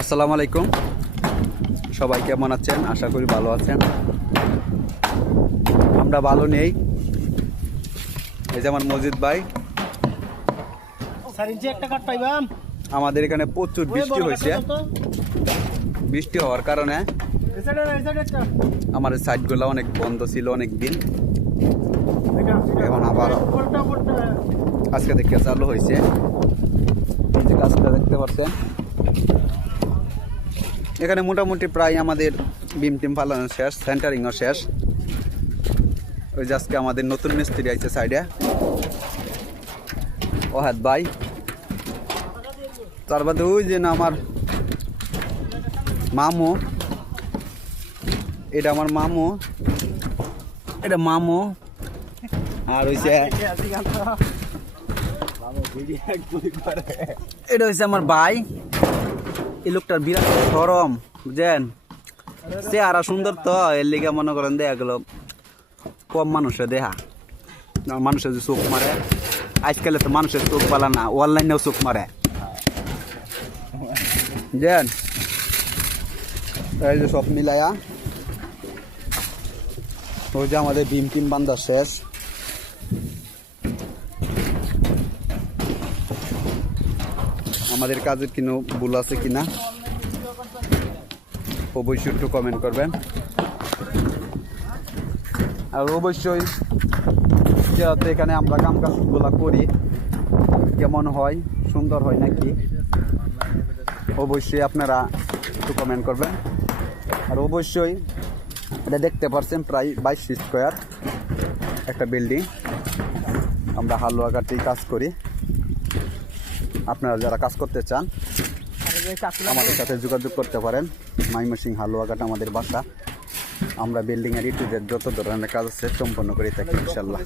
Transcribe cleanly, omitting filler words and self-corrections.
আসসালামু আলাইকুম, সবাই কেমন আছেন? আশা করি ভালো আছেন। আমরা ভালো নেই। এই যে আমার মজিদ ভাই, আমাদের এখানে প্রচুর বৃষ্টি হয়েছে। বৃষ্টি হওয়ার কারণে আমার সাইডগুলো অনেক বন্ধ ছিল অনেক দিন, এখন আবার আজকে থেকে চালু হয়েছে। যে কাজটা দেখতে পাচ্ছেন, এখানে মোটামুটি প্রায় আমাদের বিম টিম ফালানো শেষ, সেন্টারিংও শেষ। ওই যে আজকে আমাদের নতুন মিস্ত্রি আছে সাইডে, ওহাদ ভাই। তার বাদে ওই যে না আমার মামু, এটা আমার মামু, এটা মামু। আর হইছে এটা হইছে আমার ভাই। এই লোকটার বিরাট গরম, বুঝছেন? চেহারা সুন্দর তো, এর লিগে মনে করেন দেখা গেল কম মানুষের দেহা। মানুষের যে চোখ মারে, আজকালে তো মানুষের চোখ পালা না, অনলাইনেও চোখ মারে, বুঝছেন? এই যে সব মিলায়া ওই যে আমাদের ডিম টিম বান্ধা শেষ। আমাদের কাজের কিনো ভুল আছে কিনা অবশ্যই একটু কমেন্ট করবেন। আর অবশ্যই যেহেতু এখানে আমরা কাম কাজগুলা করি, কেমন হয়, সুন্দর হয় নাকি, অবশ্যই আপনারা একটু কমেন্ট করবেন। আর অবশ্যই এটা দেখতে পাচ্ছেন প্রায় 22 স্কোয়ার একটা বিল্ডিং। আমরা হালুয়াঘাটে কাজ করি। আপনারা যারা কাজ করতে চান আমাদের সাথে যোগাযোগ করতে পারেন। ময়মনসিংহ হালুয়াঘাট আমাদের বাসা। আমরা বিল্ডিং এর যত ধরনের কাজ আছে সম্পন্ন করে থাকি ইনশাআল্লাহ।